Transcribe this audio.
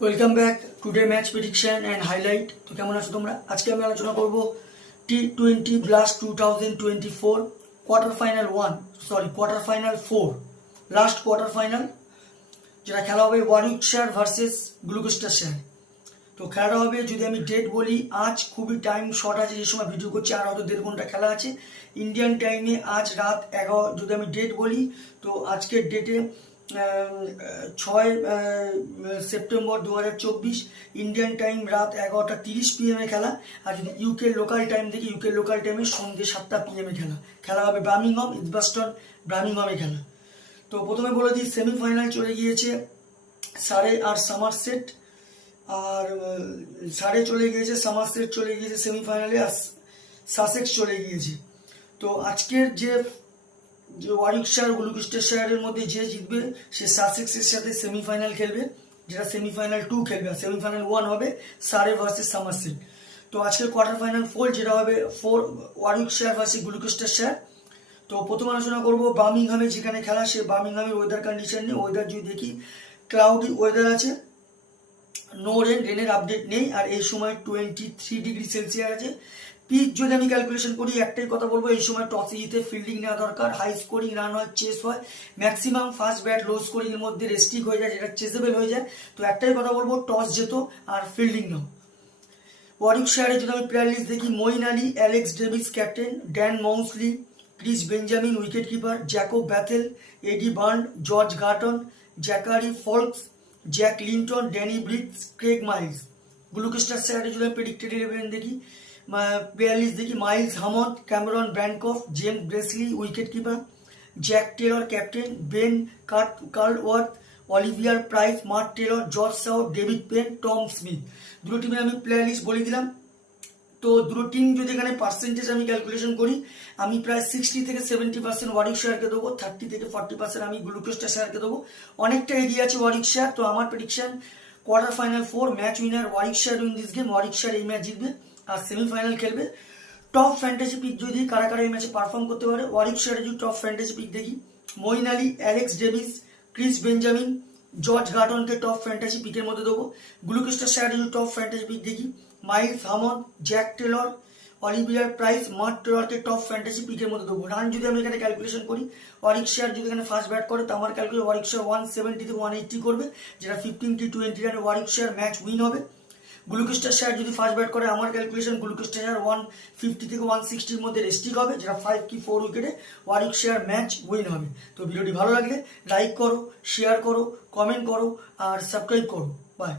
Welcome back today match prediction and highlight. তো কেমন আছো তোমরা? আজকে আমি আলোচনা করব T20 blast 2024 quarter final 4 last quarter final, যেটা খেলা হবে ওয়ারউইকশায়ার ভার্সেস গ্লুকোস্টারশায়ার। তো খেলাটা হবে, যদি আমি ডেট বলি, আজ খুবই টাইম শর্ট আছে, যে সময় ভিডিও করছি আর হয়তো 1.5 ঘন্টা খেলা আছে ইন্ডিয়ান টাইমে। আজ রাত 11, যদি আমি ডেট বলি তো আজকের ডেটে 6 সেপ্টেম্বর 2024 ইন্ডিয়ান টাইম রাত 11:30 PM খেলা। আর যদি ইউকে লোকাল টাইম দেখি, ইউকে লোকাল টাইমে সন্ধ্যে 7টা PM খেলা হবে বার্মিংহাম, ইডবাস্টন, বার্মিংহামে খেলা। তো প্রথমে বলে দিই, সেমিফাইনাল চলে গিয়েছে সারে আর সামারসেট, আর সারে চলে গিয়েছে, সামারসেট চলে গিয়েছে সেমিফাইনালে, আর সাসেক্স চলে গিয়েছে। তো আজকের যে ওয়ারউইকশায়ার গ্লুকোস্টারশায়ারের মধ্যে যে জিতবে সে সাসেক্সের সাথে সেমিফাইনাল খেলবে, যেটা সেমিফাইনাল 2 খেলবে, আর সেমিফাইনাল 1 হবে সারে ভার্সেস সামারসেট। তো আজকের কোয়ার্টার ফাইনাল 4, যেটা হবে 4 ওয়ারউইকশায়ার ভার্সেস গ্লুকোস্টারশায়ার। তো প্রথম আলোচনা করবো বার্মিংহামে, যেখানে খেলা, সে বার্মিংহামের ওয়েদার কন্ডিশন নিয়ে। ওয়েদার যদি দেখি, ক্লাউডি ওয়েদার আছে, নো রেনের আপডেট নেই, আর এই সময় 23 ডিগ্রি সেলসিয়াস আছে। পিচ যদি আমি ক্যালকুলেশন করি, একটাই কথা বলবো, এই সময় টসে জিতে ফিল্ডিং নেওয়া দরকার। হাই স্কোরিং রান হয়, চেস হয়, maximum fast bat low scoring এর মধ্যে রেস্ট্রিক হয়ে যায়, যেটা চেসেবল হয়ে যায়। তো একটাই কথা বলবো, টস যেত আর ফিল্ডিং নাও। ওয়ারউইকশায়ারে যদি আমি প্লেয়ার লিস্ট দেখি, Moeen Ali, Alex Davies captain, Dan Mousley, Chris Benjamin wicket keeper, Jacob Bethell, Eddie Barnard, George Garton, Zachary Foulkes, Jake Lintott, Danny Briggs, Craig Miles. গ্লুকোস্টারশায়ারে যদি আমি প্রেডিক্টেড 11 দেখি, প্লেয়ার লিস্ট দেখি, Miles Hammond, Cameron Bancroft, James Bracey wicket keeper, Jack Taylor captain, Ben কার্লওয়ার্থ, Oliver Price, Mark Taylor, George সাউ, David Payne, Tom Smith. দুটো টিমের আমি প্লেয়ার লিস্ট বলে দিলাম। তো দুটো টিম যদি এখানে পার্সেন্টেজ আমি ক্যালকুলেশন করি, আমি প্রায় 60 থেকে 70% ওয়ারউইকশায়ারকে দেবো, 30 থেকে 40% আমি গ্লুকোস্টারশায়ারকে দেবো। অনেকটা এগিয়ে আছে ওয়ারউইকশায়ার। তো আমার prediction, quarter final 4 match winner Warwickshire win this game. Warwickshire এই ম্যাচ জিতবে আর সেমিফাইনাল খেলবে। টপ ফ্যান্টাসি পিক যদি কারা কারা এই ম্যাচে পারফর্ম করতে পারে, ওয়ারউইকশায়ারে যদি টপ ফ্যান্টাসি পিক দেখি, Moeen Ali, Alex Davies, Chris Benjamin, George গার্টনকে টপ ফ্যান্টাসি পিকের মধ্যে দেবো। গ্লুকোস্টারশায়ারে যদি টপ ফ্যান্টাসি পিক দেখি, Miles Hammond, Jack Taylor, Oliver Price, Mark টেলরকে টপ ফ্যান্টাসি পিকের মধ্যে দেবো। রান যদি আমি এখানে ক্যালকুলেশন করি, ওয়ারউইকশায়ার যদি এখানে ফার্স্ট ব্যাট করে, তো আমার ক্যালকুলেট ওয়ারউইকশায়ার 170 থেকে 180 করবে, যেটা 15-20 রানে ওয়ারউইকশায়ার ম্যাচ উইন হবে। গ্লুকোস্টারশায়ার যদি ফার্স্ট ব্যাট করে, আমার ক্যালকুলেশন গ্লুকোস্টারশায়ার 150 থেকে 160-র মধ্যে রেস্ট্রিক হবে, যেটা 5 কি 4 উইকেটে ওয়ারউইকশায়ার ম্যাচ উইন হবে। তো ভিডিওটি ভালো লাগলে লাইক করো, শেয়ার করো, কমেন্ট করো আর সাবস্ক্রাইব করো। বাই।